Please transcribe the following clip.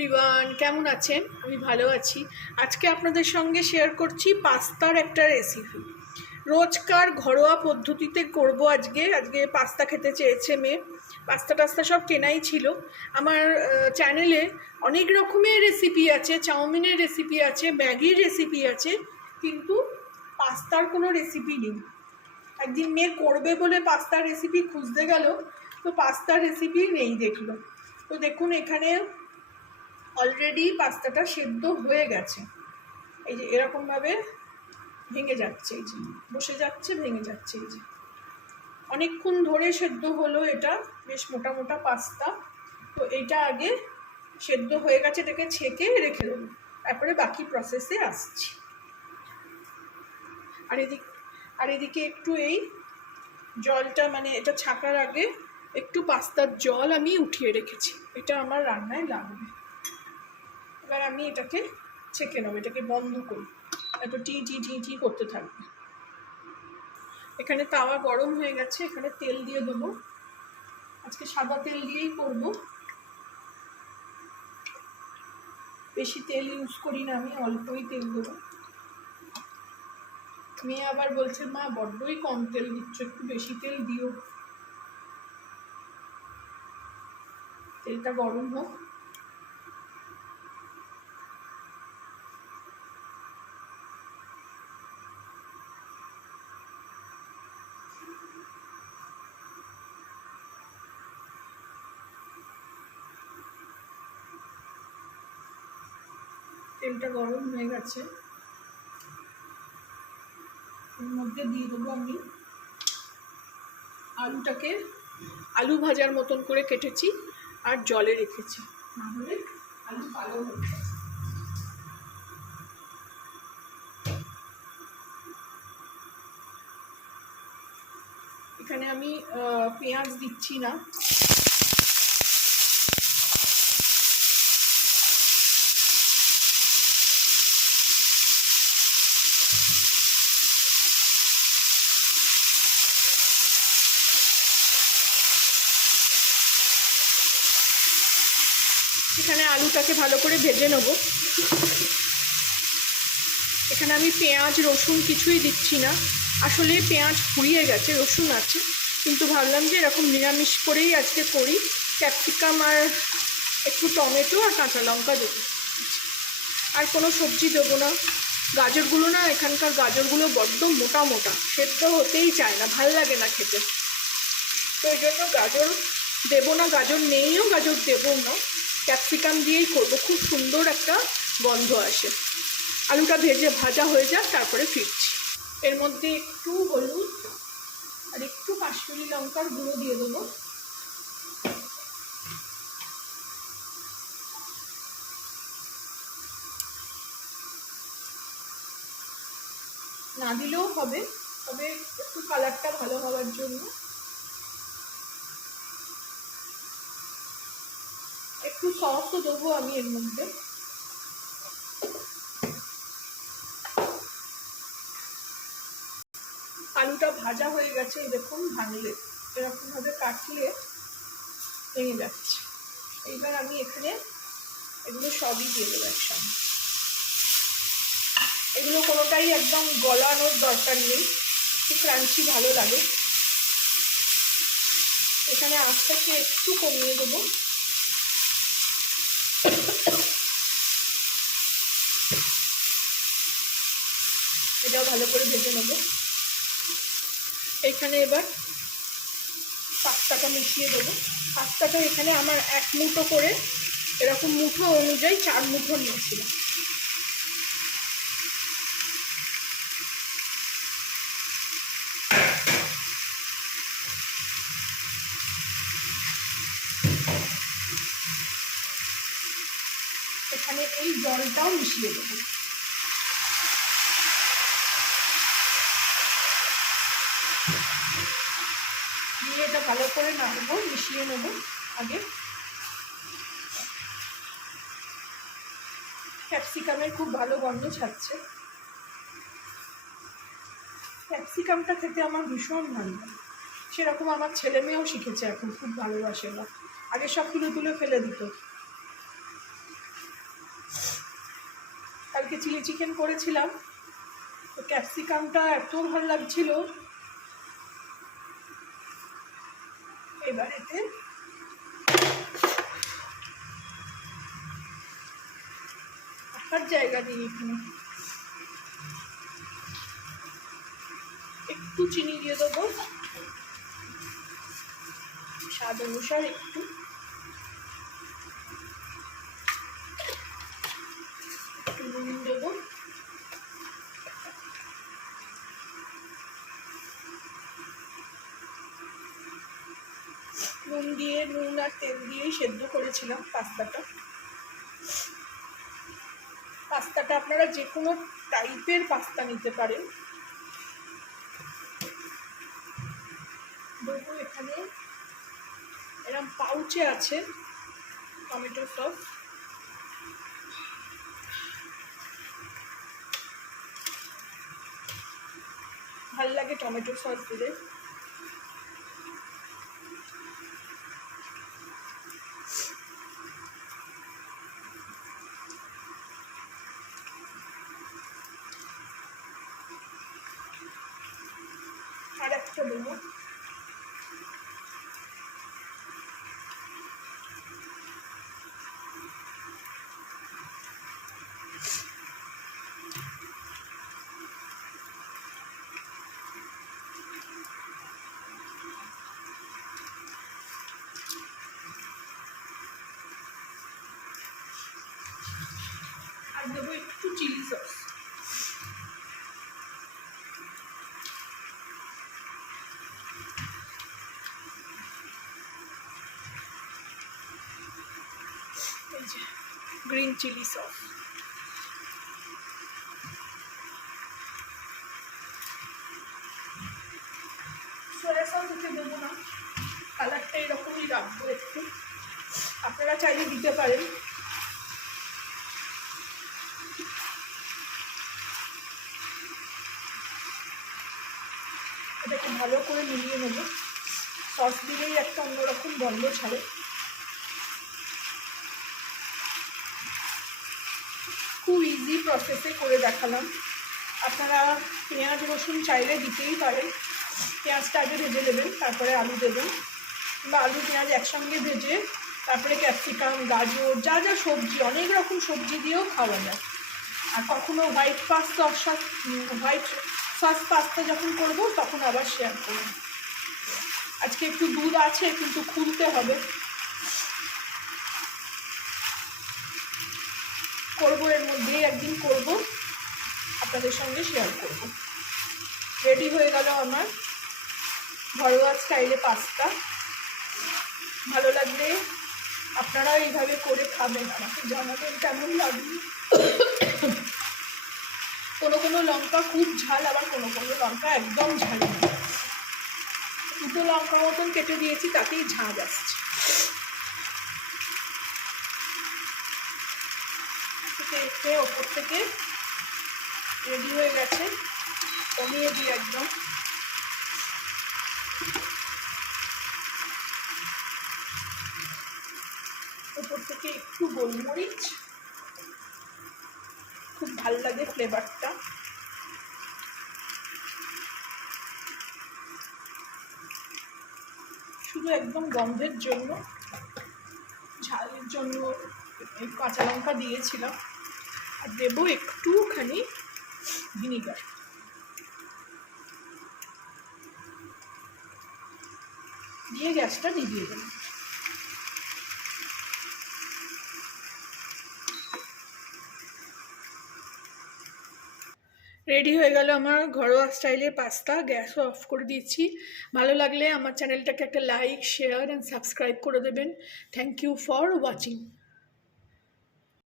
Everyone, কেমন আছেন? আমি ভালো আছি। আজকে আপনাদের সঙ্গে শেয়ার করছি পাস্তার একটা রেসিপি। রোজকার ঘরোয়া পদ্ধতিতে করব। আজকে পাস্তা খেতে চেয়েছে মেয়ে। পাস্তা টাস্তা সব কেনাই ছিল। আমার চ্যানেলে অনেক রকমের রেসিপি আছে, চাউমিনের রেসিপি আছে, ম্যাগির রেসিপি আছে, কিন্তু পাস্তার কোনো রেসিপি নেই। একদিন মেয়ে করবে বলে পাস্তার রেসিপি খুঁজতে গেল, তো পাস্তার রেসিপি নেই দেখলো। তো দেখুন, এখানে অলরেডি পাস্তাটা সেদ্ধ হয়ে গেছে। এই যে এরকমভাবে ভেঙে যাচ্ছে, এই যে বসে যাচ্ছে, ভেঙে যাচ্ছে। এই যে অনেকক্ষণ ধরে সেদ্ধ হলো, এটা বেশ মোটা মোটা পাস্তা। তো এইটা আগে সেদ্ধ হয়ে গেছে, এটাকে ছেঁকে রেখে দেবো, তারপরে বাকি প্রসেসে আসছি। আর এদিকে একটু এই জলটা, মানে এটা ছাকার আগে একটু পাস্তার জল আমি উঠিয়ে রেখেছি, এটা আমার রান্নায় লাগবে। এবার আমি এটাকে ছেঁকে নেবো, এটাকে বন্ধ করি, এত টি টি টি টি করতে থাকবে। এখানে তাওয়া গরম হয়ে গেছে, এখানে তেল দিয়ে দেবো। আজকে সাদা তেল দিয়েই করব, বেশি তেল ইউজ করি না আমি, অল্পই তেল দেবো। মেয়ে আবার বলছে, মা বড্ডই কম তেল দিচ্ছ, একটু বেশি তেল দিও। তেলটা গরম হোক। তেলটা গরম হয়ে গেছে, এর মধ্যে দিয়ে দেবো আমি আলুটাকে। আলু ভাজার মতন করে কেটেছি আর জলে রেখেছি, নাহলে আলু কালো হয়ে যায়। এখানে আমি পেঁয়াজ দিচ্ছি না, এখানে আলুটাকে ভালো করে ভেজে নেব। এখানে আমি পেঁয়াজ রসুন কিছুই দিচ্ছি না, আসলে পেঁয়াজ ফুরিয়ে গেছে, রসুন আছে, কিন্তু ভাবলাম যে এরকম নিরামিষ করেই আজকে করি। ক্যাপসিকাম আর একটু টমেটো আর কাঁচা লঙ্কা দেবো, আর কোনো সবজি দেবো না। গাজরগুলো না, এখানকার গাজরগুলো বড্ড মোটা মোটা, সেদ্ধ হতেই চায় না, ভাল লাগে না খেতে। তো এই জন্য গাজর দেবো না, গাজর নেইও, গাজর দেবো না, ক্যাপসিকাম দিয়েই করবো, খুব সুন্দর একটা গন্ধ আসে। আলুটা ভাজা হয়ে যাক, তারপরে ফিরছি। এর মধ্যে একটু হলুদ আর একটু কাশ্মীরি লঙ্কার গুঁড়ো দিয়ে দেবো। না দিলেও হবে, তবে একটু কালারটা ভালো হওয়ার জন্য। একটু সসও দেবো আমি এর মধ্যে। আলুটা ভাজা হয়ে গেছে, দেখুন ভাঙলে এরকমভাবে কাটলে ভেঙে যাচ্ছে। এইবার আমি এখানে এগুলো সবই দিয়ে দেবো একসঙ্গে। এগুলো কোনোটাই একদম গলানোর দরকার নেই, একটু ক্রাঞ্চি ভালো লাগে। এখানে আঁচটাকে একটু কমিয়ে দেবো। এটাও ভালো করে ভেজে নেবো। এইখানে এবার পাস্তাটা মিশিয়ে দেবো। পাস্তাটা এখানে আমার 1 মুঠো করে, এরকম মুঠো অনুযায়ী 4 মুঠো নিয়েছিলাম। এখানে এই জলটাও মিশিয়ে দেবো। দিয়ে এটা ভালো করে নাড়বো, মিশিয়ে নেবো আগে। ক্যাপসিকামের খুব ভালো গন্ধ ছাড়ছে। ক্যাপসিকামটা খেতে আমার ভীষণ ভালো লাগে, সেরকম আমার ছেলে মেয়েও শিখেছে, এখন খুব ভালোবাসে না, আগে সব তুলে তুলে ফেলে দিত। কালকে চিলি চিকেন করেছিলাম, তো ক্যাপসিকামটা এত ভালো লাগছিল। এবার এতে রাখার জায়গা দিই, এখানে একটু চিনি দিয়ে দেবো, স্বাদ অনুসার একটু, নুন দেবো, নুন আর তেল দিয়েই সেদ্ধ করেছিলাম পাস্তাটা আপনারা যে কোনো টাইপের পাস্তা নিতে পারেন। দেবো এখানে এরকম পাউচে আছে টমেটো সস, ভাল লাগে টমেটো সস দিলে। আর একটা দেবো, আর দেবো একটু চিলি সস। এই যে green chilli sauce. Soya sauce দিতে দেবো না, কালারটা এরকমই রাখবো একটু, আপনারা চাইলে দিতে পারেন। এটাকে ভালো করে মিলিয়ে নেব, সস দিলেই একটা অন্যরকম গন্ধ ছাড়ে। খুব ইজি প্রসেসে করে দেখালাম। আপনারা পেঁয়াজ রসুন চাইলে দিতেই পারেন, পেঁয়াজটা আগে ভেজে নেবেন, তারপরে আলু দেবেন, বা আলু পেঁয়াজ একসঙ্গে ভেজে তারপরে ক্যাপসিকাম, গাজর, যা যা সবজি, অনেক রকম সবজি দিয়েও খাওয়া যায়। আর কখনো হোয়াইট সস পাস্তা যখন করবো তখন আবার শেয়ার করব। আজকে একটু দুধ আছে কিন্তু খুলতে হবে, করবো এর মধ্যেই একদিন করব, আপনাদের সঙ্গে শেয়ার করব। রেডি হয়ে গেল আমার ঘরোয়া স্টাইলে পাস্তা। ভালো লাগলে আপনারা এইভাবে করে খাবেন, আমাকে জানাবেন কেমন লাগবে। কোনো কোনো লঙ্কা খুব ঝাল, আবার কোনো কোনো লঙ্কা একদম ঝাল না। দুটো লঙ্কা মতন কেটে দিয়েছি, তাতেই ঝাঁজ আসছে। ওপর থেকে রেডি হয়ে গেছে, কমিয়ে দিই একদম। ওপর থেকে একটু গোলমরিচ, খুব ভাল লাগে ফ্লেভারটা। শুধু একদম গন্ধের জন্য, ঝালের জন্য এই কাঁচা লঙ্কা দিয়েছিলাম। আর দেবো একটুখানি ভিনিগার, দিয়ে গ্যাসটা নিভিয়ে দেবো। রেডি হয়ে গেল আমার ঘরোয়া স্টাইলের পাস্তা, গ্যাসও অফ করে দিয়েছি। ভালো লাগলে আমার চ্যানেলটাকে একটা লাইক, শেয়ার অ্যান্ড সাবস্ক্রাইব করে দেবেন। Thank you for watching.